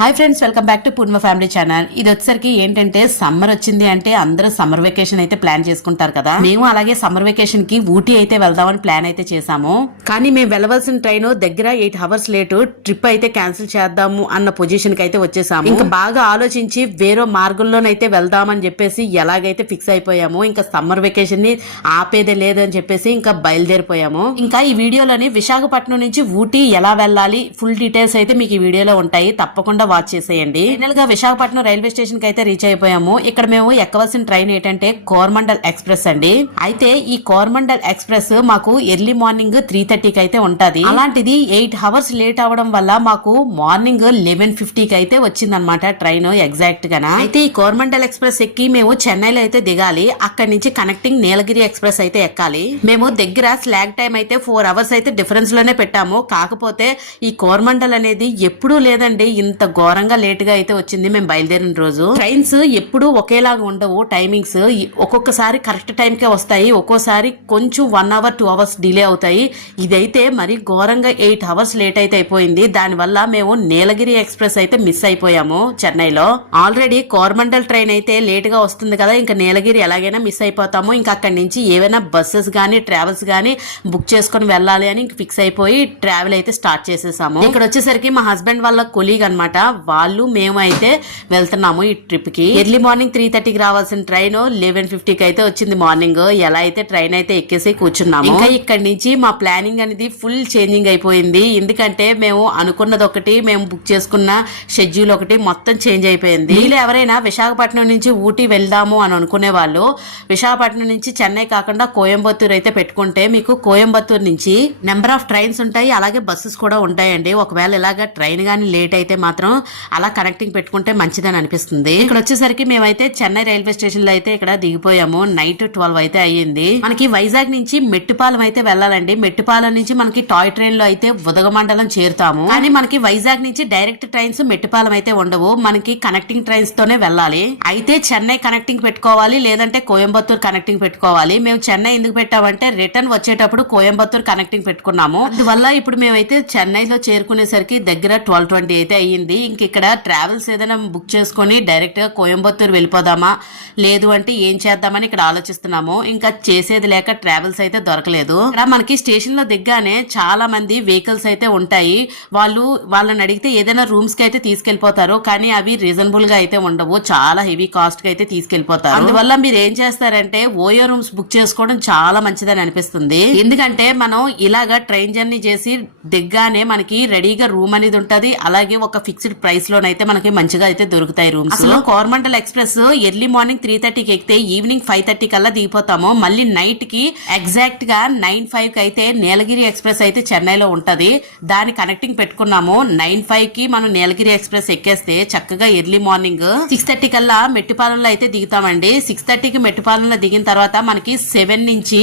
Hi friends, welcome back to Purna family channel. ఇది వచ్చేసరికి ఏంటంటే సమ్మర్ వచ్చింది అంటే అందరూ సమ్మర్ వెకేషన్ అయితే ప్లాన్ చేసుకుంటారు కదా. మేము అలాగే సమ్మర్ వెకేషన్ కి ఊటీ అయితే వెళ్దామని ప్లాన్ అయితే చేసాము. కానీ మేము వెళ్ళవలసిన ట్రైన్ దగ్గర 8 hours లేటు, ట్రిప్ అయితే క్యాన్సిల్ చేద్దాము అన్న పొజిషన్ కి అయితే వచ్చేసాము. ఇంకా బాగా ఆలోచించి వేరే మార్గంలోనైతే వెళ్దామని చెప్పేసి ఎలాగైతే ఫిక్స్ అయిపోయాము. ఇంకా సమ్మర్ వెకేషన్ ని ఆపేదే లేదని చెప్పేసి ఇంకా బయలుదేరిపోయాము. ఇంకా ఈ వీడియోలోని విశాఖపట్నం నుంచి ఊటీ ఎలా వెళ్ళాలి ఫుల్ డీటెయిల్స్ అయితే మీకు ఈ వీడియోలో ఉంటాయి, తప్పకుండా వాచ్ చేసేయండి. ఫైనల్ గా విశాఖపట్నం రైల్వే స్టేషన్ కి అయితే రీచ్ అయిపోయాము. ఇక్కడ మేము ఎక్కవలసిన ట్రైన్ ఏంటంటే కోరమండల్ ఎక్స్ప్రెస్ అండి. అయితే ఈ కోరమండల్ ఎక్స్ప్రెస్ మాకు ఎర్లీ మార్నింగ్ 3:30 కి అయితే ఉంటది. అలాంటిది 8 hours లేట్ అవడం వల్ల మాకు మార్నింగ్ 11:50 కి అయితే వచ్చిందనమాట ట్రైన్ ఎగ్జాక్ట్ గా. అయితే ఈ కోరమండల్ ఎక్స్ప్రెస్ ఎక్కి మేము చెన్నైలో అయితే దిగాలి. అక్కడి నుంచి కనెక్టింగ్ నీలగిరి ఎక్స్ప్రెస్ అయితే ఎక్కాలి. మేము దగ్గర స్లాగ్ టైం అయితే 4 hours అయితే డిఫరెన్స్ లోనే పెట్టాము. కాకపోతే ఈ కోరమండల్ అనేది ఎప్పుడూ లేదండి, ఇంత ఘోరంగా లేట్ గా అయితే వచ్చింది మేము బయలుదేరిన రోజు. ట్రైన్స్ ఎప్పుడు ఒకేలాగా ఉండవు టైమింగ్స్, ఒక్కొక్కసారి కరెక్ట్ టైం కే వస్తాయి, ఒక్కోసారి కొంచెం 1 hour 2 hours డిలే అవుతాయి. ఇదైతే మరి ఘోరంగా 8 hours లేట్ అయితే అయిపోయింది. దానివల్ల మేము నీలగిరి ఎక్స్ప్రెస్ అయితే మిస్ అయిపోయాము చెన్నైలో. ఆల్రెడీ కోరమండల్ ట్రైన్ అయితే లేట్ గా వస్తుంది కదా, ఇంకా నీలగిరి ఎలాగైనా మిస్ అయిపోతాము. ఇంకా అక్కడి నుంచి ఏవైనా బస్సెస్ గానీ ట్రావెల్స్ గానీ బుక్ చేసుకుని వెళ్ళాలి అని ఫిక్స్ అయిపోయి ట్రావెల్ అయితే స్టార్ట్ చేసేసాము. ఇక్కడ వచ్చేసరికి మా హస్బెండ్ వాళ్ళ కొలీగ్ అనమాట, వాళ్ళు మేము అయితే వెళ్తున్నాము ఈ ట్రిప్ కి. ఎర్లీ మార్నింగ్ 3:30 కి రావాల్సిన ట్రైన్ 11:50 కి అయితే వచ్చింది మార్నింగ్. ఎలా అయితే ట్రైన్ అయితే ఎక్కేసి కూర్చున్నాము. ఇంకా ఇక్కడి నుంచి మా ప్లానింగ్ అనేది ఫుల్ చేంజింగ్ అయిపోయింది. ఎందుకంటే మేము అనుకున్నది ఒకటి, మేము బుక్ చేసుకున్న షెడ్యూల్ ఒకటి, మొత్తం చేంజ్ అయిపోయింది. వీళ్ళు ఎవరైనా విశాఖపట్నం నుంచి ఊటీ వెళ్దాము అని అనుకునే వాళ్ళు విశాఖపట్నం నుంచి చెన్నై కాకుండా కోయంబత్తూర్ అయితే పెట్టుకుంటే మీకు కోయంబత్తూర్ నుంచి నెంబర్ ఆఫ్ ట్రైన్స్ ఉంటాయి, అలాగే బస్సెస్ కూడా ఉంటాయండి. ఒకవేళ ఇలాగ ట్రైన్ గానీ లేట్ అయితే మాత్రం అలా కనెక్టింగ్ పెట్టుకుంటే మంచిదని అనిపిస్తుంది. ఇక్కడ వచ్చేసరికి మేమైతే చెన్నై రైల్వే స్టేషన్ లో అయితే ఇక్కడ దిగిపోయాము. నైట్ 12 అయితే అయ్యింది. మనకి వైజాగ్ నుంచి మెట్టుపాలెం అయితే వెళ్ళాలండి. మెట్టుపాలెం నుంచి మనకి టాయ్ ట్రైన్ లో అయితే ఉదగమండలం చేరుతాము. కానీ మనకి వైజాగ్ నుంచి డైరెక్ట్ ట్రైన్స్ మెట్టుపాలెం అయితే ఉండవు, మనకి కనెక్టింగ్ ట్రైన్స్ తోనే వెళ్ళాలి. అయితే చెన్నై కనెక్టింగ్ పెట్టుకోవాలి, లేదంటే కోయంబత్తూర్ కనెక్టింగ్ పెట్టుకోవాలి. మేము చెన్నై ఎందుకు పెట్టామంటే రిటర్న్ వచ్చేటప్పుడు కోయంబత్తూర్ కనెక్టింగ్ పెట్టుకున్నాము. అందువల్ల ఇప్పుడు మేమైతే చెన్నైలో చేరుకునేసరికి దగ్గర 12:20 అయితే అయ్యింది. ఇంక ఇక్కడ ట్రావెల్స్ ఏదైనా బుక్ చేసుకుని డైరెక్ట్ గా కోయంబత్తూర్ వెళ్ళిపోదామా లేదు అంటే ఏం చేద్దామని ఇక్కడ ఆలోచిస్తున్నాము. ఇంకా చేసేది లేక ట్రావెల్స్ అయితే దొరకలేదు. ఇక్కడ మనకి స్టేషన్ లో దిగ్గానే చాలా మంది వెహికల్స్ అయితే ఉంటాయి. వాళ్ళని అడిగితే ఏదైనా రూమ్స్ కి అయితే తీసుకెళ్లిపోతారు, కానీ అవి రీజనబుల్ గా అయితే ఉండవు, చాలా హెవీ కాస్ట్ కి అయితే తీసుకెళ్లిపోతారు. అందువల్ల మీరు ఏం చేస్తారంటే ఓయో రూమ్స్ బుక్ చేసుకోవడం చాలా మంచిదని అనిపిస్తుంది. ఎందుకంటే మనం ఇలాగా ట్రైన్ జర్నీ చేసి దిగ్గానే మనకి రెడీగా రూమ్ అనేది ఉంటది, అలాగే ఒక ఫిక్స్డ్ ప్రైస్ లోనైతే మనకి మంచిగా అయితే దొరుకుతాయి రూమ్స్. అసలు కోరమండల్ ఎక్స్ప్రెస్ ఎర్లీ మార్నింగ్ 3:30 కి ఎక్కితే ఈవినింగ్ 5:30 కల్లా దిగిపోతాము. మళ్ళీ నైట్ కి ఎగ్జాక్ట్ గా 9:05 కి అయితే నీలగిరి ఎక్స్ప్రెస్ అయితే చెన్నైలో ఉంటది. దాని కనెక్టింగ్ పెట్టుకున్నాము. 9:05 కి మనం నీలగిరి ఎక్స్ప్రెస్ ఎక్కేస్తే చక్కగా ఎర్లీ మార్నింగ్ 6:30 కల్లా మెట్టుపాలెంలో అయితే దిగుతామండి. 6:30 కి మెట్టుపాలెంలో దిగిన తర్వాత మనకి 7 నుంచి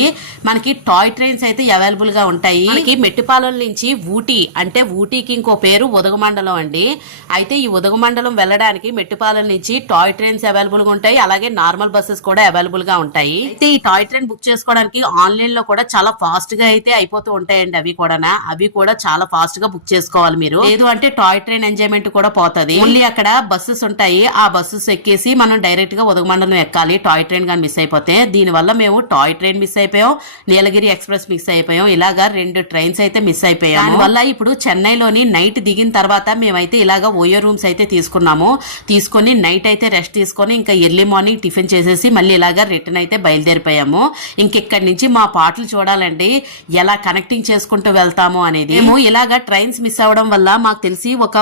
మనకి టాయ్ ట్రైన్స్ అయితే అవైలబుల్ గా ఉంటాయి. మనకి మెట్టుపాలెం నుంచి ఊటీ, అంటే ఊటీకి ఇంకో పేరు ఉదగమండలం అండి. అయితే ఈ ఉదగమండలం వెళ్ళడానికి మెట్టుపాలెం నుంచి టాయ్ ట్రైన్స్ అవైలబుల్ గా ఉంటాయి, అలాగే నార్మల్ బస్సెస్ కూడా అవైలబుల్ గా ఉంటాయి. అయితే ఈ టాయ్ ట్రైన్ బుక్ చేసుకోవడానికి ఆన్లైన్ లో కూడా చాలా ఫాస్ట్ గా అయితే అయిపోతూ ఉంటాయండి. అవి కూడా చాలా ఫాస్ట్ గా బుక్ చేసుకోవాలి మీరు, లేదు అంటే టాయ్ ట్రైన్ ఎంజాయ్మెంట్ కూడా పోతుంది. ఓన్లీ అక్కడ బస్సెస్ ఉంటాయి, ఆ బస్సెస్ ఎక్కేసి మనం డైరెక్ట్ గా ఉదగమండలం ఎక్కాలి టాయ్ ట్రైన్ గాని మిస్ అయిపోతే. దీని వల్ల మేము టాయ్ ట్రైన్ మిస్ అయిపోయాం, నీలగిరి ఎక్స్ప్రెస్ మిస్ అయిపోయాం, ఇలాగా 2 ట్రైన్స్ అయితే మిస్ అయిపోయాం. దానివల్ల ఇప్పుడు చెన్నైలోని నైట్ దిగిన తర్వాత మేమైతే ఇలాగా ఓయో రూమ్స్ అయితే తీసుకొని నైట్ అయితే రెస్ట్ తీసుకొని ఇంకా ఎర్లీ మార్నింగ్ టిఫిన్ చేసేసి మళ్ళీ ఇలాగా రిటర్న్ అయితే బయలుదేరిపోయాము. ఇంకెక్కడి నుంచి మా పాటలు చూడాలండి, ఎలా కనెక్టింగ్ చేసుకుంటూ వెళ్తాము అనేది. మేము ఇలాగా ట్రైన్స్ మిస్ అవ్వడం వల్ల మాకు తెలిసి ఒక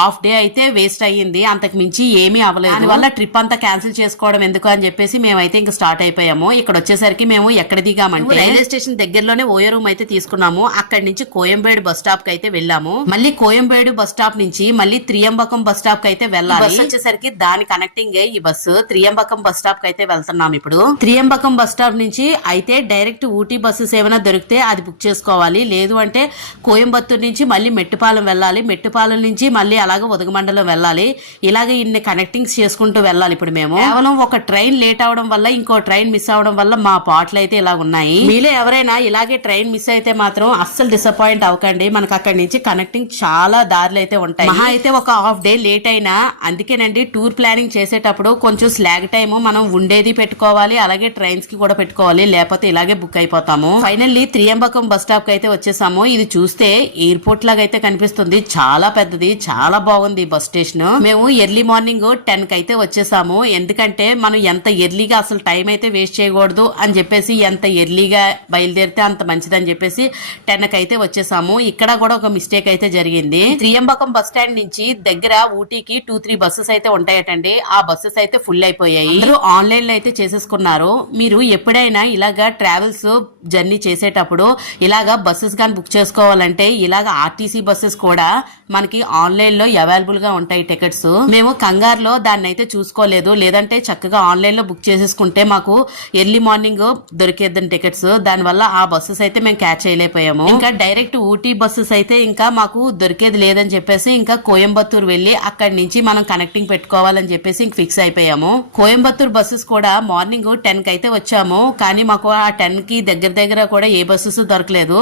హాఫ్ డే అయితే వేస్ట్ అయ్యింది, అంతకు మించి ఏమీ అవ్వలేదు. దానివల్ల ట్రిప్ అంతా క్యాన్సిల్ చేసుకోవడం ఎందుకు అని చెప్పేసి మేమైతే ఇంకా స్టార్ట్ అయిపోయాము. ఇక్కడ వచ్చేసరికి మేము ఎక్కడ దిగామంటే రైల్వే స్టేషన్ దగ్గరలోనే ఓయో రూమ్ అయితే తీసుకున్నాము. అక్కడి నుంచి కోయంబేడు బస్ స్టాప్ కి అయితే వెళ్ళాము. మళ్ళీ కోయంబేడు బస్ స్టాప్ నుంచి మళ్ళీ త్రియంబకం బస్ స్టాప్ కి అయితే వెళ్ళాలి. బస్ వచ్చేసరికి దాని కనెక్టింగ్ ఈ బస్సు త్రియంబకం బస్ స్టాప్ కి అయితే వెళ్తున్నాం. ఇప్పుడు త్రియంబకం బస్ స్టాప్ నుంచి అయితే డైరెక్ట్ ఊటీ బస్సెస్ ఏమైనా దొరికితే అది బుక్ చేసుకోవాలి, లేదు అంటే కోయంబత్తూర్ నుంచి మళ్ళీ మెట్టుపాలెం వెళ్ళాలి. మెట్టుపాలెం నుంచి మళ్ళీ మళ్ళీ అలాగే ఉదగమండలం వెళ్ళాలి. ఇలాగే ఇన్ని కనెక్టింగ్స్ చేసుకుంటూ వెళ్ళాలి. ఇప్పుడు మేము కేవలం ఒక ట్రైన్ లేట్ అవడం వల్ల ఇంకో ట్రైన్ మిస్ అవడం వల్ల మా పాటలు అయితే ఇలా ఉన్నాయి. మీలో ఎవరైనా ఇలాగే ట్రైన్ మిస్ అయితే మాత్రం అస్సలు డిసప్పాయింట్ అవ్వకండి. మనకు అక్కడి నుంచి కనెక్టింగ్ చాలా దారులు అయితే ఉంటాయి. మహా అయితే ఒక హాఫ్ డే లేట్ అయినా, అందుకేనండి టూర్ ప్లానింగ్ చేసేటప్పుడు కొంచెం స్లాగ్ టైమ్ మనం ఉండేది పెట్టుకోవాలి, అలాగే ట్రైన్స్ కి కూడా పెట్టుకోవాలి, లేకపోతే ఇలాగే బుక్ అయిపోతాము. ఫైనల్లీ త్రియంబకం బస్ స్టాప్ కి అయితే వచ్చేసాము. ఇది చూస్తే ఎయిర్పోర్ట్ లాగా అయితే కనిపిస్తుంది. చాలా పెద్దది, చాలా బాగుంది బస్ స్టేషన్. మేము ఎర్లీ మార్నింగ్ 10 కి అయితే వచ్చేసాము. ఎందుకంటే మనం ఎంత ఎర్లీగా అసలు టైం అయితే వేస్ట్ చేయకూడదు అని చెప్పేసి, ఎంత ఎర్లీగా బయలుదేరితే అంత మంచిదని చెప్పేసి 10 కి అయితే వచ్చేసాము. ఇక్కడ కూడా ఒక మిస్టేక్ అయితే జరిగింది. త్రియంబకం బస్ స్టాండ్ నుంచి దగ్గర ఊటీకి 2-3 బస్సెస్ అయితే ఉంటాయటండి. ఆ బస్సెస్ అయితే ఫుల్ అయిపోయాయి. అందరూ ఆన్లైన్ లో అయితే చేసేసుకున్నారు. మీరు ఎప్పుడైనా ఇలాగా ట్రావెల్స్ జర్నీ చేసేటప్పుడు ఇలాగా బస్సెస్ గాని బుక్ చేసుకోవాలంటే ఇలాగ ఆర్టీసీ బస్సెస్ కూడా మనకి ఆన్లైన్ లో అవైలబుల్ గా ఉంటాయి టికెట్స్. మేము కంగారులో దాన్ని అయితే చూసుకోలేదు, లేదంటే చక్కగా ఆన్లైన్ లో బుక్ చేసేసుకుంటే మాకు ఎర్లీ మార్నింగ్ దొరికేద్దని టికెట్స్. దాని వల్ల ఆ బస్సెస్ అయితే మేము క్యాచ్ చేయలేకపోయాము. ఇంకా డైరెక్ట్ ఊటీ బస్సెస్ అయితే ఇంకా మాకు దొరికేది లేదని చెప్పేసి ఇంకా కోయంబత్తూర్ వెళ్లి అక్కడి నుంచి మనం కనెక్టింగ్ పెట్టుకోవాలని చెప్పేసి ఇంక ఫిక్స్ అయిపోయాము. కోయంబత్తూర్ బస్సెస్ కూడా మార్నింగ్ 10 కి అయితే వచ్చాము. కానీ మాకు ఆ 10 కి దగ్గర కూడా ఏ బస్సెస్ దొరకలేదు.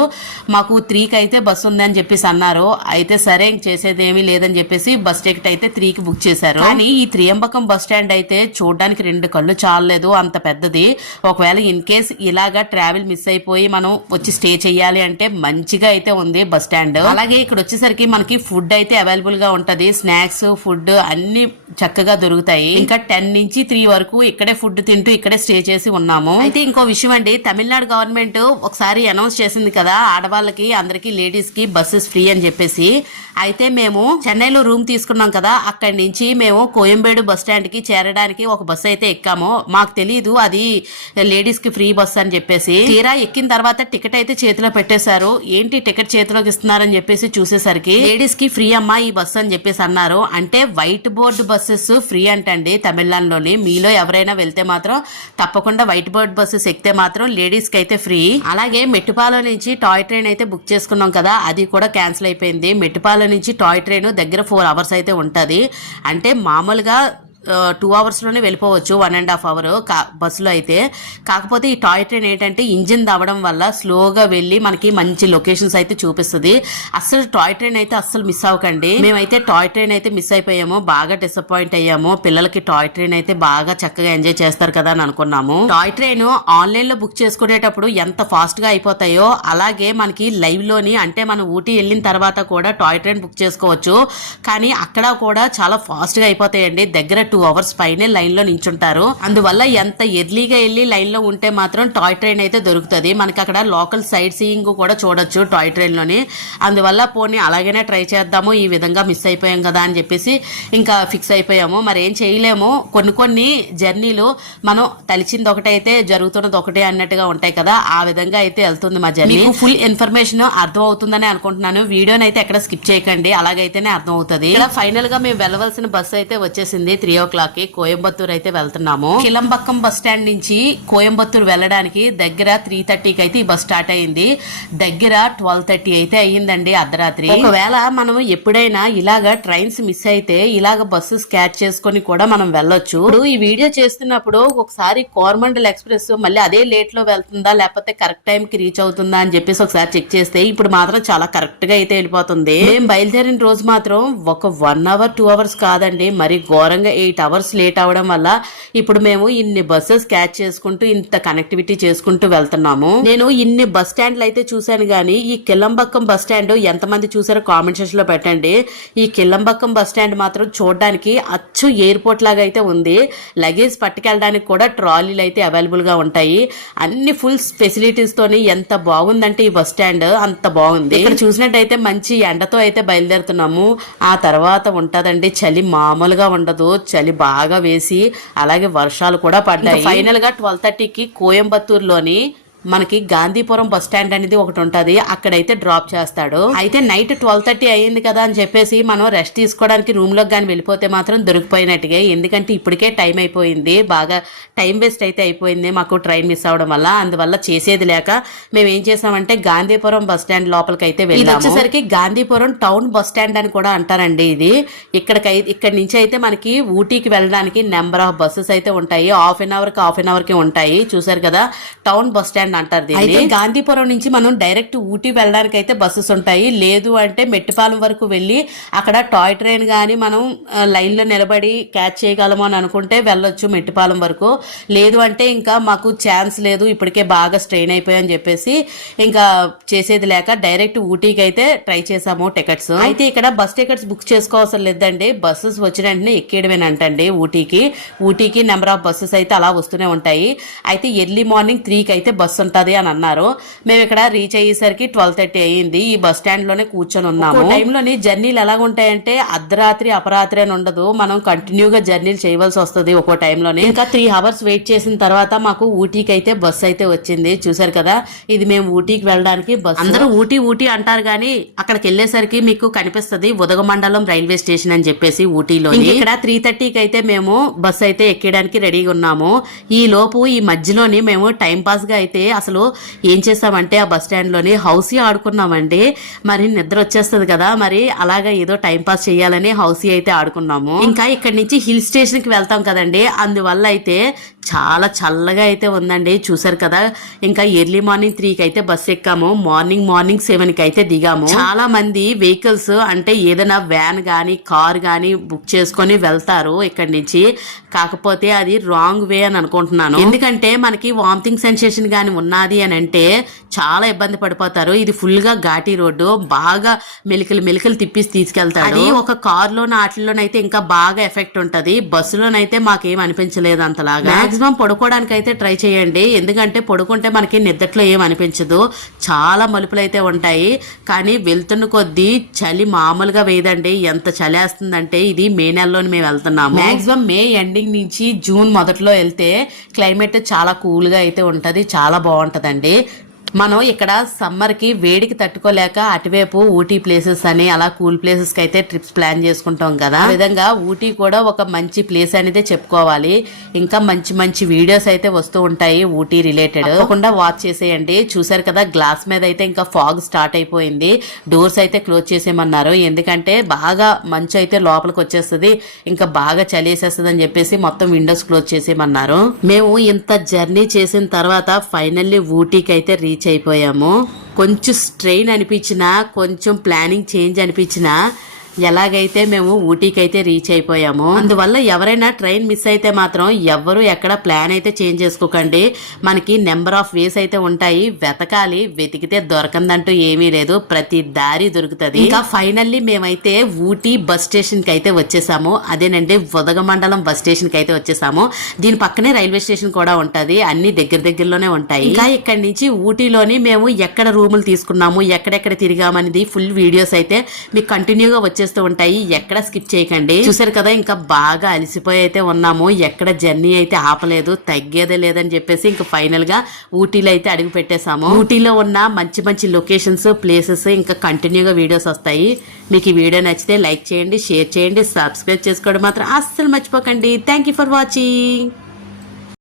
మాకు 3 కి అయితే బస్సు ఉందని చెప్పేసి అన్నారు. అయితే సరే ఇంక చేసేది ఏమీ లేదని చెప్పేసి బస్ టికెట్ అయితే 3 కి బుక్ చేశారు. కానీ ఈ త్రియంబకం బస్ స్టాండ్ అయితే చూడడానికి 2 కళ్ళు చాలలేదు, అంత పెద్దది. ఒకవేళ ఇన్ కేస్ ఇలాగా ట్రావెల్ మిస్ అయిపోయి మనం వచ్చి స్టే చేయాలి అంటే మంచిగా అయితే ఉంది బస్ స్టాండ్. అలాగే ఇక్కడ వచ్చేసరికి మనకి ఫుడ్ అయితే అవైలబుల్ గా ఉంటది. స్నాక్స్, ఫుడ్ అన్ని చక్కగా దొరుకుతాయి. ఇంకా 10 నుంచి 3 వరకు ఇక్కడే ఫుడ్ తింటూ ఇక్కడే స్టే చేసి ఉన్నాము. అయితే ఇంకో విషయం అండి, తమిళనాడు గవర్నమెంట్ ఒకసారి అనౌన్స్ చేసింది కదా, ఆడవాళ్ళకి అందరికి లేడీస్ కి బస్సెస్ ఫ్రీ అని చెప్పేసి. అయితే మేము చెన్నైలో రూమ్ తీసుకున్నాం కదా, అక్కడి నుంచి మేము కోయంబేడు బస్ స్టాండ్ కి చేరడానికి ఒక బస్సు అయితే ఎక్కాము. మాకు తెలీదు అది లేడీస్ కి ఫ్రీ బస్ అని చెప్పేసి. తీరా ఎక్కిన తర్వాత టికెట్ అయితే చేతిలో పెట్టేశారు. ఏంటి టికెట్ చేతిలోకి ఇస్తున్నారని చెప్పేసి చూసేసరికి లేడీస్ కి ఫ్రీ అమ్మా ఈ బస్ అని చెప్పేసి అన్నారు. అంటే వైట్ బోర్డు బస్సెస్ ఫ్రీ అంటండి తమిళనాడులోని. మీలో ఎవరైనా వెళ్తే మాత్రం తప్పకుండా వైట్ బోర్డ్ బస్సెస్ ఎక్కితే మాత్రం లేడీస్ కి అయితే ఫ్రీ. అలాగే మెట్టుపాలెం నుంచి టాయ్ ట్రైన్ అయితే బుక్ చేసుకున్నాం కదా, అది కూడా క్యాన్సిల్ అయిపోయింది. మెట్టుపాలెం నుంచి టాయ్ ట్రైన్ దగ్గర 4 hours అయితే ఉంటది. అంటే మామూలుగా 2 hours లోనే వెళ్ళిపోవచ్చు, 1.5 hours బస్సులో అయితే. కాకపోతే ఈ టాయ్ ట్రైన్ ఏంటంటే ఇంజిన్ దవ్వడం వల్ల స్లోగా వెళ్ళి మనకి మంచి లొకేషన్స్ అయితే చూపిస్తుంది. అస్సలు టాయ్ ట్రైన్ అయితే అస్సలు మిస్ అవ్వకండి. మేమైతే టాయ్ ట్రైన్ అయితే మిస్ అయిపోయాము, బాగా డిసప్పాయింట్ అయ్యాము. పిల్లలకి టాయ్ ట్రైన్ అయితే బాగా చక్కగా ఎంజాయ్ చేస్తారు కదా అని అనుకున్నాము. టాయ్ ట్రైన్ ఆన్లైన్ లో బుక్ చేసుకునేటప్పుడు ఎంత ఫాస్ట్ గా అయిపోతాయో అలాగే మనకి లైవ్ లోని, అంటే మనం ఊటీ వెళ్ళిన తర్వాత కూడా టాయ్ ట్రైన్ బుక్ చేసుకోవచ్చు. కానీ అక్కడ కూడా చాలా ఫాస్ట్ గా అయిపోతాయండి. దగ్గర 2 hours పైనే లైన్ లో నించుంటారు. అందువల్ల ఎంత ఎర్లీగా వెళ్ళి లైన్ లో ఉంటే మాత్రం టాయ్ ట్రైన్ అయితే దొరుకుతుంది. మనకి అక్కడ లోకల్ సైట్ సీయింగ్ కూడా చూడొచ్చు టాయ్ ట్రైన్ లోని. అందువల్ల పోనీ అలాగనే ట్రై చేద్దాము, ఈ విధంగా మిస్ అయిపోయాం కదా అని చెప్పేసి ఇంకా ఫిక్స్ అయిపోయాము. మరి ఏం చేయలేము, కొన్ని జర్నీలు మనం తలిచింది ఒకటైతే జరుగుతున్నది ఒకటే అన్నట్టుగా ఉంటాయి కదా, ఆ విధంగా అయితే వెళ్తుంది మా జర్నీ. ఫుల్ ఇన్ఫర్మేషన్ అర్థం అవుతుందని అనుకుంటున్నాను. వీడియోని అయితే ఎక్కడ స్కిప్ చేయకండి, అలాగైతేనే అర్థం అవుతుంది. ఇలా ఫైనల్ గా మేము వెళ్ళవలసిన బస్సు అయితే వచ్చేసింది. 3 o'clock కి కోయంబత్తూర్ అయితే వెళ్తున్నాము. కిలంబక్కం బస్ స్టాండ్ నుంచి కోయంబత్తూర్ వెళ్ళడానికి దగ్గర 3:30 కి అయితే ఈ బస్ స్టార్ట్ అయింది. దగ్గర 12:30 అయితే అయ్యిందండి అర్ధరాత్రి. ఒకవేళ మనం ఎప్పుడైనా ఇలాగా ట్రైన్స్ మిస్ అయితే ఇలాగ బస్సెస్ క్యాచ్ చేసుకుని కూడా మనం వెళ్ళొచ్చు. ఇప్పుడు ఈ వీడియో చేస్తున్నప్పుడు ఒకసారి కోరమండల్ ఎక్స్ప్రెస్ మళ్ళీ అదే లేట్ లో వెళ్తుందా లేకపోతే కరెక్ట్ టైం కి రీచ్ అవుతుందా అని చెప్పేసి ఒకసారి చెక్ చేస్తే ఇప్పుడు మాత్రం చాలా కరెక్ట్ గా అయితే వెళ్ళిపోతుంది. మేము బయలుదేరిన రోజు మాత్రం ఒక 1 hour 2 hours కాదండి, మరి ఘోరంగా 8 hours లేట్ అవడం వల్ల ఇప్పుడు మేము ఇన్ని బస్సెస్ క్యాచ్ చేసుకుంటూ ఇంత కనెక్టివిటీ చేసుకుంటూ వెళ్తున్నాము. నేను ఇన్ని బస్ స్టాండ్లు అయితే చూశాను గానీ ఈ కిలంబక్కం బస్ స్టాండ్ ఎంతమంది చూసారో కామెంట్ సెక్షన్ లో పెట్టండి. ఈ కిలంబక్కం బస్ స్టాండ్ మాత్రం చూడడానికి అచ్చు ఎయిర్పోర్ట్ లాగా అయితే ఉంది. లగేజ్ పట్టుకెళ్ళడానికి కూడా ట్రాలీలు అయితే అవైలబుల్ గా ఉంటాయి. అన్ని ఫుల్ ఫెసిలిటీస్ తోని ఎంత బాగుందంటే ఈ బస్ స్టాండ్ అంత బాగుంది. ఇక్కడ చూసినట్టయితే మంచి ఎండతో అయితే బయలుదేరుతున్నాము. ఆ తర్వాత ఉంటదండి చలి, మామూలుగా ఉండదు. చలి బాగా వేసి అలాగే వర్షాలు కూడా పడ్డాయి. ఫైనల్ గా 12:30కి కోయంబత్తూర్ లోని మనకి గాంధీపురం బస్ స్టాండ్ అనేది ఒకటి ఉంటది, అక్కడైతే డ్రాప్ చేస్తాడు. అయితే నైట్ 12:30 అయ్యింది కదా అని చెప్పేసి మనం రెస్ట్ తీసుకోవడానికి రూమ్ లోకి కానీ వెళ్ళిపోతే మాత్రం దొరికిపోయినట్టుగా. ఎందుకంటే ఇప్పటికే టైం అయిపోయింది, బాగా టైం వేస్ట్ అయితే అయిపోయింది మాకు ట్రైన్ మిస్ అవడం వల్ల. అందువల్ల చేసేది లేక మేము ఏం చేసామంటే గాంధీపురం బస్ స్టాండ్ లోపలికి అయితే వెళ్ళాము. వచ్చేసరికి గాంధీపురం టౌన్ బస్ స్టాండ్ అని కూడా అంటారండి. ఇది ఇక్కడ నుంచి అయితే మనకి ఊటీకి వెళ్ళడానికి నెంబర్ ఆఫ్ బస్సెస్ అయితే ఉంటాయి. హాఫ్ అన్ అవర్ కి ఉంటాయి. చూసారు కదా, టౌన్ బస్ స్టాండ్ అంటారు దీన్ని. అయితే గాంధీపురం నుంచి మనం డైరెక్ట్ ఊటీ వెళ్ళడానికి అయితే బస్సెస్ ఉంటాయి. లేదు అంటే మెట్టిపాలెం వరకు వెళ్ళి అక్కడ టాయ్ ట్రైన్ గానీ మనం లైన్ లో నిలబడి క్యాచ్ చేయగలము అని అనుకుంటే వెళ్ళొచ్చు మెట్టిపాలెం వరకు. లేదు అంటే ఇంకా మాకు ఛాన్స్ లేదు, ఇప్పటికే బాగా స్ట్రెయిన్ అయిపోయాయని చెప్పేసి ఇంకా చేసేది లేక డైరెక్ట్ ఊటీకి అయితే ట్రై చేసాము టికెట్స్. అయితే ఇక్కడ బస్ టికెట్స్ బుక్ చేసుకోవాల్సిన లేదండి, బస్సెస్ వచ్చిన వెంటనే ఎక్కేయడమేనంటండి. ఊటీకి నెంబర్ ఆఫ్ బస్సెస్ అయితే అలా వస్తూనే ఉంటాయి. అయితే ఎర్లీ మార్నింగ్ 3కి అయితే బస్సు ఉంటది అని అన్నారు. మేము ఇక్కడ రీచ్ అయ్యేసరికి 12:30 అయ్యింది. ఈ బస్ స్టాండ్ లోనే కూర్చొని ఉన్నాము. టైంలోని జర్నీలు ఎలా ఉంటాయంటే అర్ధరాత్రి అపరాత్రి అని ఉండదు, మనం కంటిన్యూగా జర్నీలు చేయవలసి వస్తుంది ఒక్కో టైంలోనే. ఇంకా 3 అవర్స్ వెయిట్ చేసిన తర్వాత మాకు ఊటీకి అయితే బస్సు అయితే వచ్చింది. చూసారు కదా, ఇది మేము ఊటీకి వెళ్ళడానికి బస్సు. అందరూ ఊటీ అంటారు కానీ అక్కడికి వెళ్ళేసరికి మీకు కనిపిస్తుంది ఉదగమండలం రైల్వే స్టేషన్ అని చెప్పేసి ఊటీలో. ఇక్కడ 3:30కి అయితే మేము బస్సు అయితే ఎక్కడానికి రెడీగా ఉన్నాము. ఈ లోపు ఈ మధ్యలోని మేము టైం పాస్ గా అయితే అసలు ఏం చేస్తామంటే ఆ బస్ స్టాండ్ లోని హౌసీ ఆడుకున్నామండి. మరి నిద్ర వచ్చేస్తుంది కదా, మరి అలాగా ఏదో టైం పాస్ చేయాలని హౌసీ అయితే ఆడుకున్నాము. ఇంకా ఇక్కడ నుంచి హిల్ స్టేషన్ కి వెళ్తాం కదండి, అందువల్ల అయితే చాలా చల్లగా అయితే ఉందండి. చూసారు కదా, ఇంకా ఎర్లీ మార్నింగ్ 3కి అయితే బస్ ఎక్కాము. మార్నింగ్ 7కి అయితే దిగాము. చాలా మంది వెహికల్స్ అంటే ఏదైనా వ్యాన్ గానీ కార్ గానీ బుక్ చేసుకొని వెళ్తారు ఇక్కడి నుంచి. కాకపోతే అది రాంగ్ వే అని అనుకుంటున్నాను. ఎందుకంటే మనకి వామిటింగ్ సెన్సేషన్ గానీ ఉన్నది అని అంటే చాలా ఇబ్బంది పడిపోతారు. ఇది ఫుల్ గా ఘాటీ రోడ్డు, బాగా మెలికలు తిప్పేసి తీసుకెళ్తాడు. అది ఒక కార్ లోన ఆటల్లోనైతే ఇంకా బాగా ఎఫెక్ట్ ఉంటది. బస్సులోనైతే మాకేం అనిపించలేదు అంతలాగా. మాక్సిమం పడుకోవడానికి అయితే ట్రై చేయండి, ఎందుకంటే పడుకుంటే మనకి నిద్రలో ఏం అనిపించదు. చాలా మలుపులు అయితే ఉంటాయి, కానీ వెళ్తున్న కొద్దీ చలి మామూలుగా వేయదండి. ఎంత చలి వేస్తుందంటే ఇది మే నెలలోని మేము వెళ్తున్నాము. మాక్సిమం మే ఎండింగ్ నుంచి జూన్ మొదట్లో వెళ్తే క్లైమేట్ చాలా కూల్ గా అయితే ఉంటది, చాలా బాగుంటదండి. మనం ఇక్కడ సమ్మర్ కి వేడికి తట్టుకోలేక అటువైపు ఊటీ ప్లేసెస్ అని అలా కూల్ ప్లేసెస్ కి అయితే ట్రిప్స్ ప్లాన్ చేసుకుంటాం కదా, ఆ విధంగా ఊటీ కూడా ఒక మంచి ప్లేస్ అనేది చెప్పుకోవాలి. ఇంకా మంచి వీడియోస్ అయితే వస్తూ ఉంటాయి ఊటీ రిలేటెడ్, తప్పకుండా వాచ్ చేసేయండి. చూసారు కదా, గ్లాస్ మీద అయితే ఇంకా ఫాగ్ స్టార్ట్ అయిపోయింది. డోర్స్ అయితే క్లోజ్ చేసేయమన్నారు, ఎందుకంటే బాగా మంచు అయితే లోపలికి వచ్చేస్తుంది, ఇంకా బాగా చలేసేస్తుంది అని చెప్పేసి మొత్తం విండోస్ క్లోజ్ చేసేయమన్నారు. మేము ఇంత జర్నీ చేసిన తర్వాత ఫైనల్లీ ఊటీకి అయితే రీచ్ అయిపోయాము. కొంచెం స్ట్రెయిన్ అనిపించినా, కొంచెం ప్లానింగ్ చేంజ్ అనిపించినా ఎలాగైతే మేము ఊటీకి అయితే రీచ్ అయిపోయాము. అందువల్ల ఎవరైనా ట్రైన్ మిస్ అయితే మాత్రం ఎవ్వరు ఎక్కడ ప్లాన్ అయితే చేంజ్ చేసుకోకండి. మనకి నెంబర్ ఆఫ్ వేస్ అయితే ఉంటాయి, వెతకాలి. వెతికితే దొరకందంటూ ఏమీ లేదు, ప్రతి దారి దొరుకుతుంది. ఇంకా ఫైనల్లీ మేమైతే ఊటీ బస్ స్టేషన్ కి అయితే వచ్చేసాము. అదేనండి ఉదగమండలం బస్ స్టేషన్ కి అయితే వచ్చేసాము. దీని పక్కనే రైల్వే స్టేషన్ కూడా ఉంటది, అన్ని దగ్గరలోనే ఉంటాయి. ఇంకా ఇక్కడ నుంచి ఊటీలోని మేము ఎక్కడ రూములు తీసుకున్నాము, ఎక్కడెక్కడ తిరిగామనేది ఫుల్ వీడియోస్ అయితే మీకు కంటిన్యూగా వచ్చేస్తూ ఉంటాయి, ఎక్కడ స్కిప్ చేయకండి. చూసారు కదా, ఇంకా బాగా అలసిపోయి అయితే ఉన్నాము, ఎక్కడ జర్నీ అయితే ఆపలేదు, తగ్గేదే లేదని చెప్పేసి ఇంకా ఫైనల్ గా ఊటీలో అయితే అడుగు పెట్టేశాము. ఊటీలో ఉన్న మంచి లొకేషన్స్, ప్లేసెస్ ఇంకా కంటిన్యూగా వీడియోస్ వస్తాయి. మీకు ఈ వీడియో నచ్చితే లైక్ చేయండి, షేర్ చేయండి, సబ్స్క్రైబ్ చేసుకోవడం మాత్రం అస్సలు మర్చిపోకండి. Thank you for watching.